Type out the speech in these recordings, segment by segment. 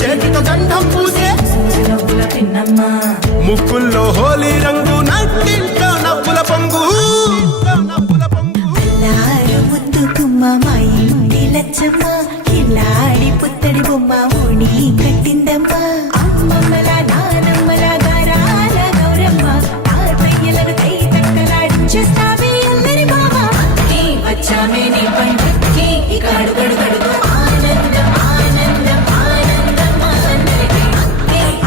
చేతితో గంధం పూసే ముక్కుల్లో హోలీ రంగు నట్టింట్లో నవ్వుల పొంగు ముద్దు గుమ్మ మా ఇంటి లచ్చమ్మ కిలాడి పుత్తడి బొమ్మ ఓణి కట్టిందమ్మా అమ్మమ్మల నానమ్మల గారాల గౌరమ్మ తాతయ్యలను కై తక్కలాడించేస్తావే అందరి బావ వచ్చామే నీ పండుగకి ఇక అడుగడు గడుగు ఆనందం ఆనందం ఆనందం అందరికీ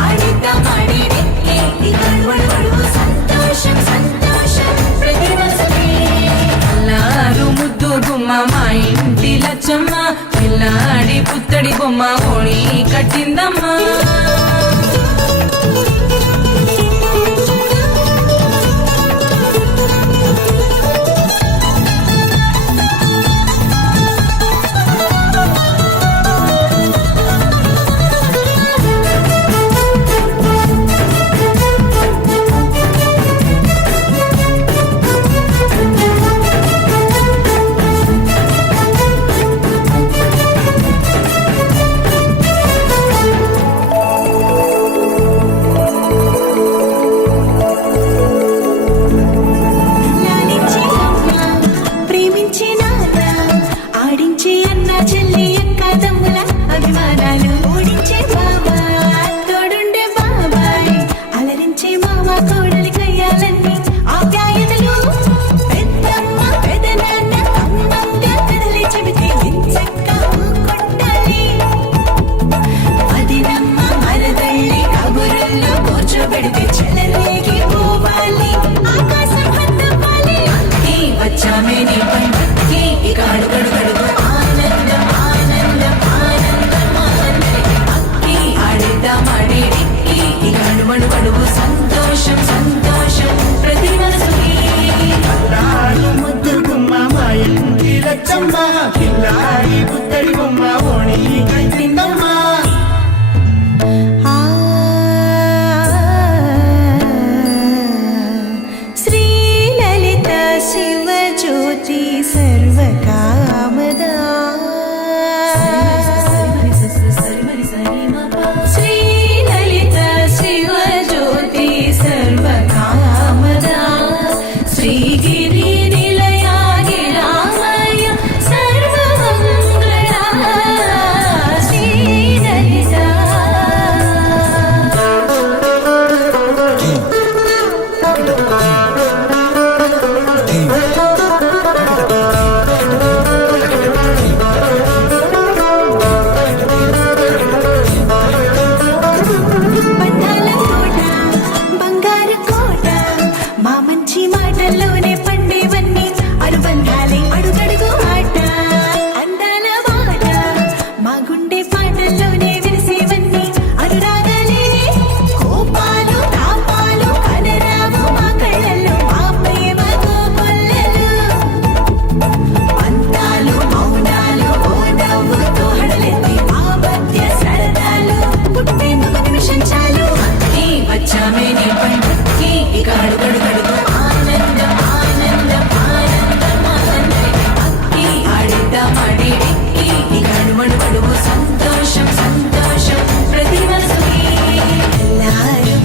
ఆడిద్దాం ఆడిడే ఇక అడుగడు సంతోషం సంతోషం ప్రతి మనసుకి అల్లారు ముద్దు గుమ్మ మా ఇంటి లచ్చమ్మ పిల్లాడి పుత్తడి బొమ్మ ఓణి కట్టిందమ్మా సంతోషం సంతోషం ప్రతి మనసుకి ముద్దు గుమ్మ మా ఇంటి లచ్చమ్మ కిలాడి పుత్తడి బొమ్మ ఓణి కట్టిందమ్మా శ్రీలలిత శివజ్యోతి సర్వకామదా సంతోషం సంతోషం ప్రతి మనసుకి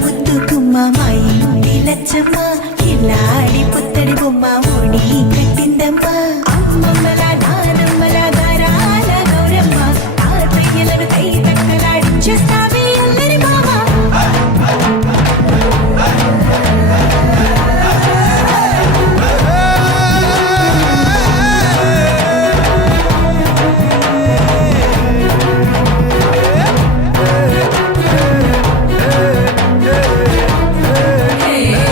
ముద్దు గుమ్మ మా ఇంటి లచ్చమ్మ కిలాడి పుత్తడి బొమ్మ ఓణి కట్టిందమ్మా అమ్మమ్మల నానమ్మల గారాల గౌరమ్మ తాతయ్యలను కై తక్కలాడించేస్తావే అందరి బావ Hey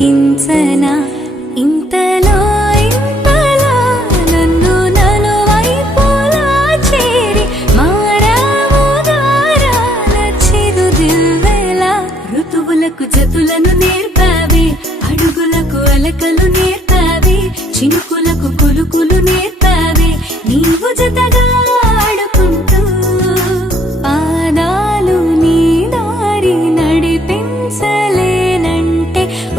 పులకించనా ఇంతలో ఇంతలా నన్ను నలువైపులా చేరి మారావు గారాల చిరుదివ్వెలా ఋతువులకు జతులను నేర్పావే అడుగులకు అలకలు నేర్పావే చినుకులకు కులుకులు నేర్పావే నీవు జతగా ఆడుకుంటూ పాదాలు నీ దారి నడిపించలేనంటే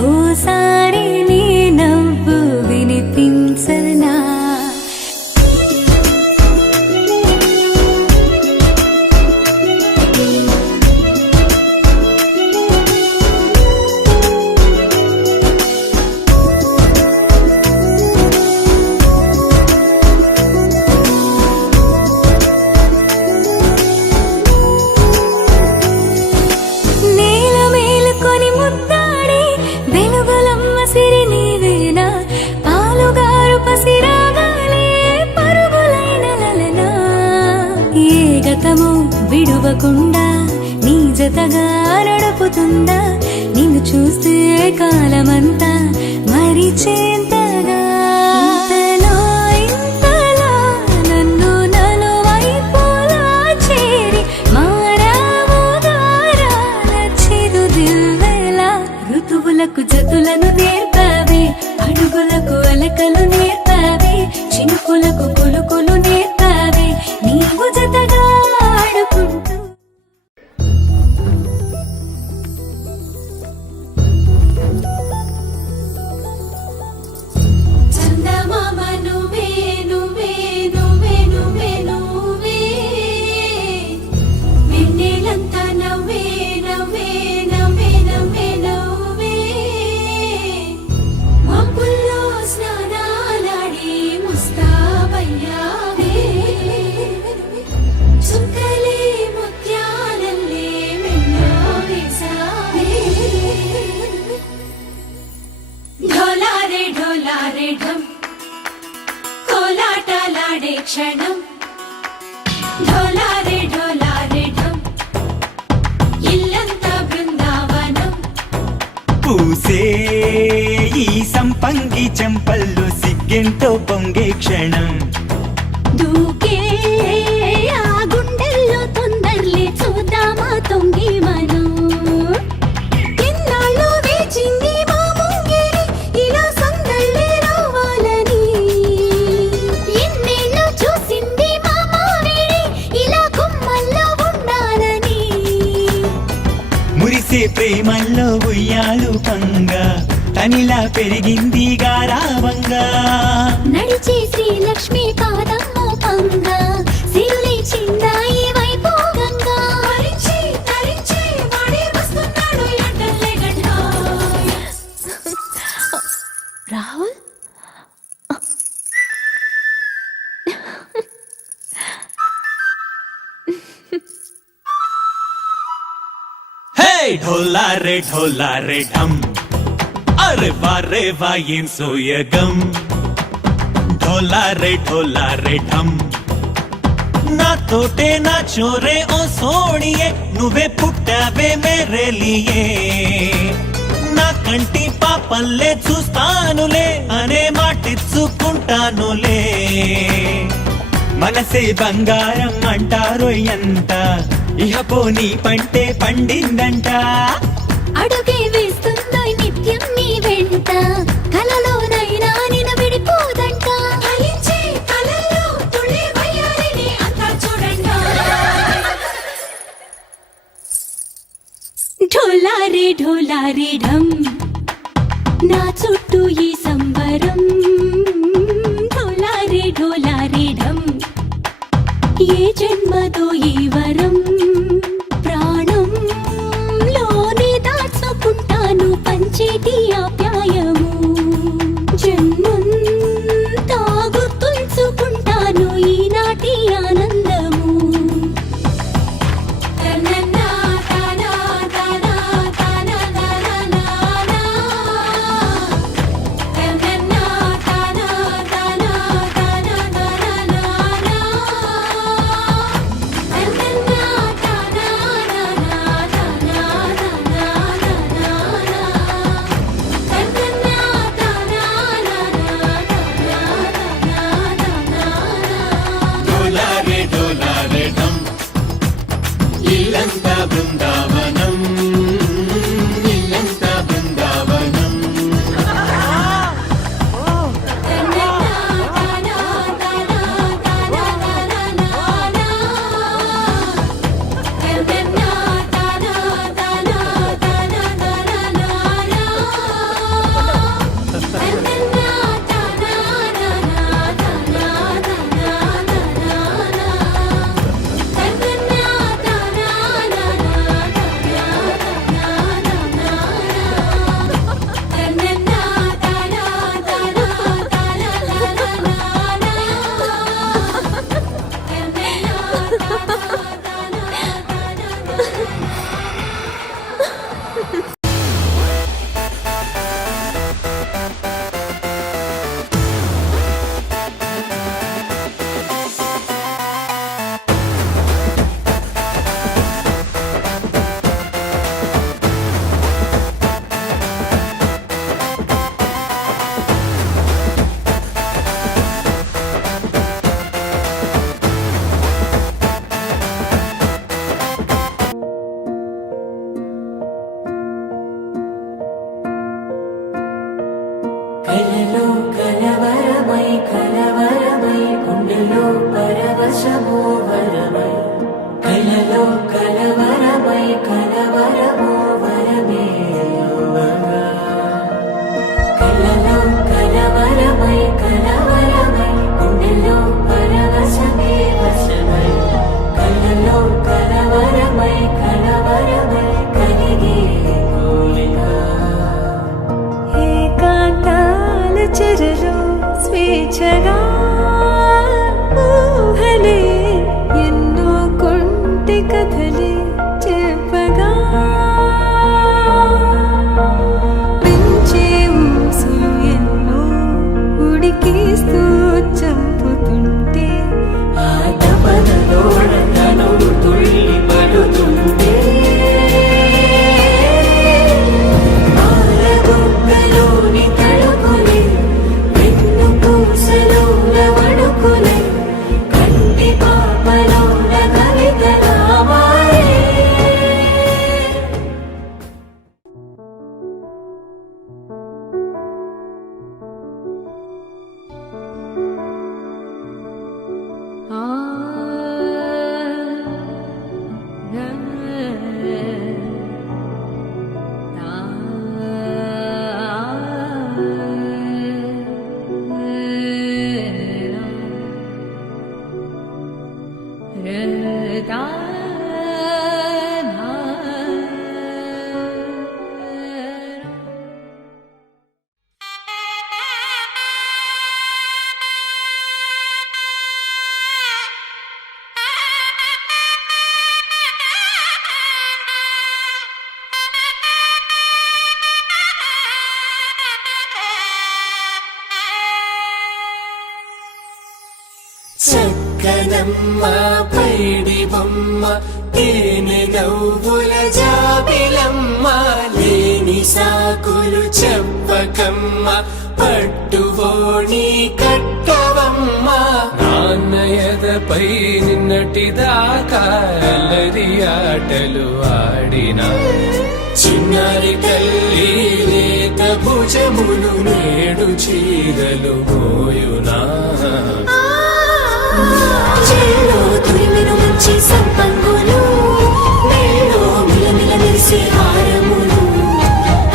ఓసారి నీ నవ్వు వినిపించనా నేల మేలుకొని ముద్దాడి వెలుగులమ్మ సిరి నీవేనా పాలుగారు పసిరాగాలే పరుగులైన లలనా ఏ గతము విడువకుండా నీ జతగా నడుపుతుందా నిన్ను చూస్తే కాలమంతా మరిచేంతగా ఇంతలో ఇంతలా నన్ను నలువైపులా చేరి మారావు గారాల చిరుదివ్వెలా ఋతువులకు జతులను నేర్పావే అడుగులకు అలకలు నేర్పావే చినుకులకు కులుకులు నేర్పావే నీవు జతగా ఆడుకుంటూ చందమామ నువ్వే నువ్వే నువ్వే నువ్వే నువ్వే వెన్నెలంతా నవ్వే నవ్వే నవ్వే నవ్వే నవ్వే మబ్బుల్లో స్నానాలాడి ముస్తాబయ్యావే చుక్కలే ముత్యాలల్లే వెన్నో వేసావే ఢోలారే ఢోలారే ఢం కోలాటలాడే క్షణం ఢోలారే ఢోలారే ఢం ఇల్లంతా బృందావనం పూసే ఈ సంపంగి చెంపల్లో సిగ్గెంతో పొంగే క్షణం దూకే ఆ గుండెల్లో తొందరలే చూద్దామా తొంగి మనం ఎన్నాళ్ళు వేచింది మా ముంగిరి ఇలా సందళ్ళే రావాలని ఎన్నేళ్ళు చూసింది మా మావిడి ఇలా గుమ్మల్లో ఉండాలని మురిసే ప్రేమల్లో ఉయ్యాలు పంగా తనిలా పెరిగింది గారావంగా నడిచే శ్రీలక్ష్మి పాదమ్మో పంగా సిరులే చిందాయి వైభోగంగా తరించి తరించి వాడే వస్తున్నాడు ఎండలే గంట రాహుల్ హే ढोला रे ढम अरे वाह ఏం సోయగం ढोला रे ढम నాతోటే నా చోరే ఓ సోణియే నువ్వే పుట్టావే మేరే లియే నా కంటి పాపల్లే చూస్తానులే అనే మాటిచ్చుకుంటానులే మనసే బంగారం అంటారో ఎంత ఇహ పోనీ పంటే పండిందంట అడుగే వేస్తుందో నిత్యం నీ వెంట కలలోనైనా నిన విడిపోదంట ఫలించే కలల్లో తుళ్ళే వయ్యారిని అంతా చూడండి ఢోలారే ఢం నా చుట్టూ ఈ సంబరం ఢోలారే ఢం ఏ జన్మదో ఈ వరం ప్రాణం లోనే దాచుకుంటాను పంచేటి ఆప్యాయము జన్మంతా గుర్తుంచుకుంటాను ఈనాటి ఆనందము తనన్నా తనా తనా తనా తనా తనన్నా తనా తనా తనా తనా పరవశము వరమై కలలో కలవరమై కలవరము వరమే యువగా కలలో కలవరమై కలవరమై గుండెలో పరవశమే వశమై కలలో కలవరమై కలవరమై కలిగే కోరిక ఏకాంతాల చెరలో స్వేచ్ఛగా ఊహలే ఎన్నో కొంటె కథలే చెప్పగా పెంచే ఊసులు ఎన్నో ఉడికిస్తూ చంపుతుంటే ఆ తపనలో రంగనం తుళ్ళి పడుతుంటే పాలబుగ్గలోని తడుకులే వెన్ను పూసలోన వణుకులే కంటి పాపలోన కవితలా మారే చక్కనమ్మ పైడి బొమ్మ తేనె నవ్వుల జాబిలమ్మ లేని సాకులు చెప్పకమ్మ పట్టువోణి కట్టవమ్మ నాన్నయదపై నిన్నటిదాకా అల్లరి ఆటలు ఆడిన చిన్నారి తల్లి లేత భుజములు నేడు చీరలు మోయునా చెల్లో తురిమిన మంచి సంపంగులు మెళ్ళో మిలమిల మెరిసే హారములు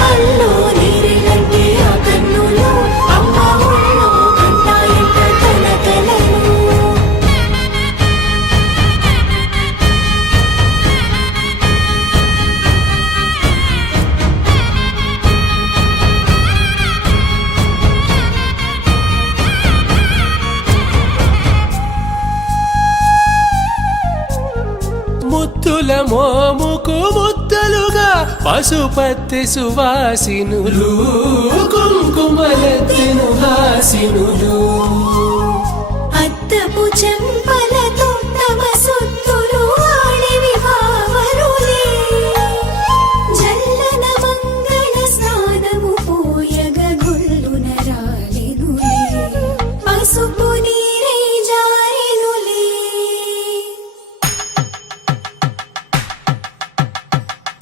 అల్లో నీరెలంటే ఆ కన్నులు అమ్మ ఒళ్ళో కంటాయంట కలకలను ముత్తుల మోముకు ముద్దలుగా పశుపత్తి సువాసినులు కుంకుమలెత్తెను హాసినులు అద్దపు చెంపలతో తమ సొత్తులు ఆడివి భావరులే జల్లన మంగళ స్నానము పోయగ గొల్లున రాలెనులే పసుపు నీరై జారెనులే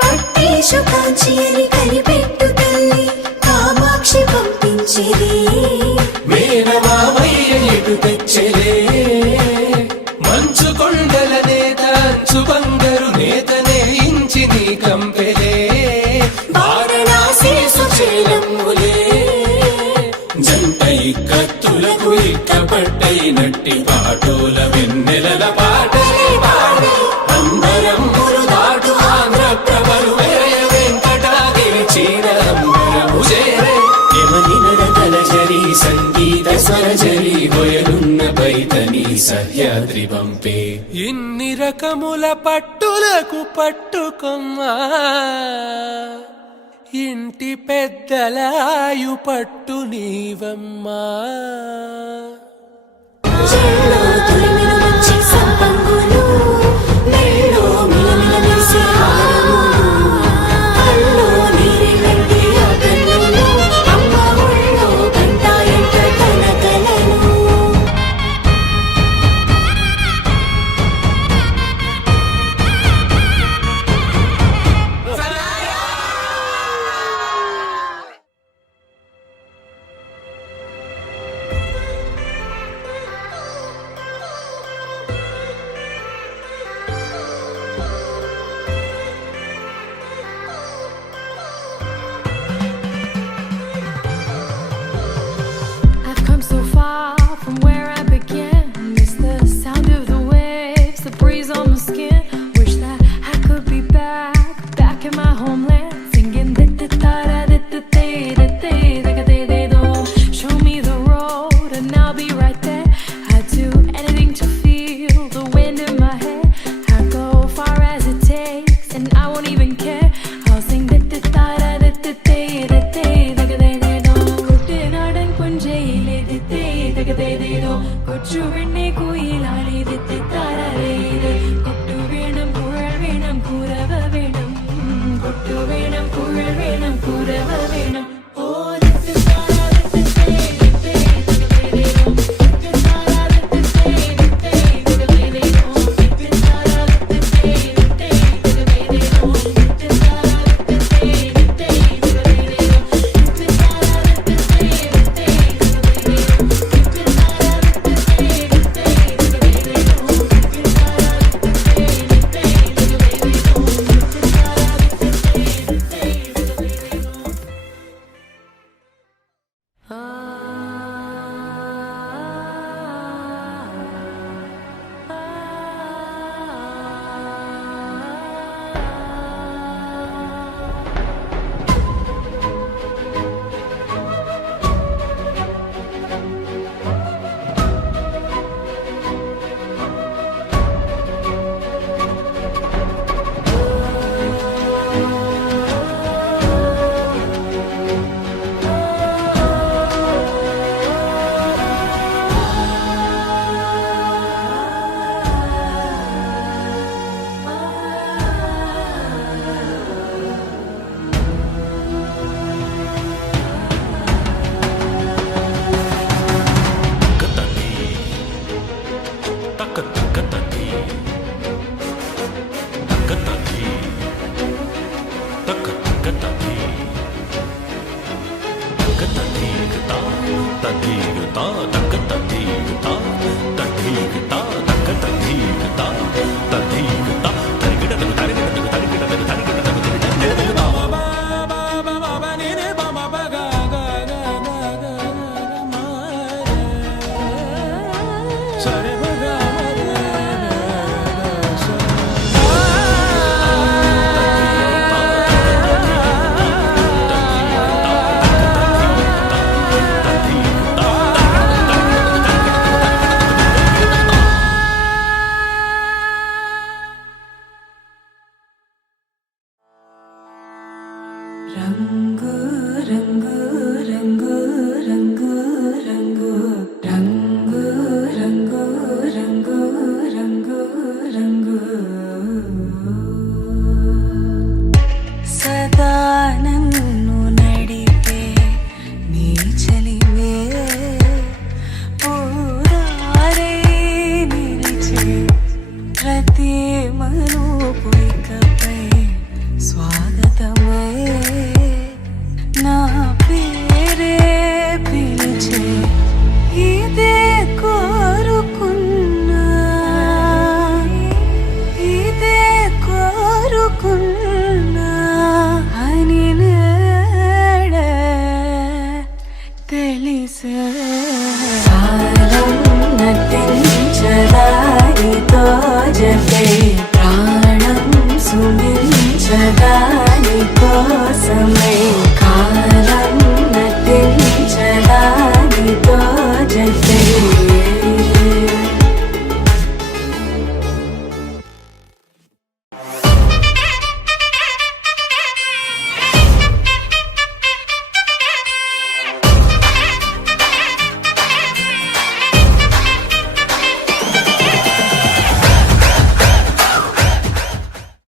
పట్టేశు కాంచి అని కనిపెట్టు తల్లి కామాక్షి పంపించిరి మేనమామయ్య ఎటు తెచ్చలే మంచు కొండల నేత అంచు బంగారు నేతనే ఇంచి నీ కంపెలే వారణాసి సుచేలమ్ములే జంట ఇక్కత్తులకు ఇక్కపట్టై నట్టి పాటోల వెన్నెలల పాటలే పాడే అంబరమ్ములు దాటు ఆంధ్ర ప్రభలు వెంకటాగిరి చీరంబరము చేరే యమనినద తలజరి సంగీత స్వరజరి హొయలున్న పైతని సహ్యాద్రి పంపే ఇన్ని రకముల పట్టులకు పట్టుకొమ్మా ఇంటి పెద్దలాయు పట్టు నీవమ్మా చెల్లో తురిమిన మంచి సంపంగులు మెళ్ళో మిలమిల మెరిసే హారములు అల్లో నీరెలంటే ఆ కన్నులు అమ్మ ఒళ్ళో కంటాయంట కలకలను കൊട്ടുവെണ്ണെ കുയിലാളി തെത്താറേ കൊട്ടു വേണം കുഴൽ വേണം കുരവ വേണം കൊട്ടു വേണം കുഴൽ വേണം കുരവ വേണം ഓ సరే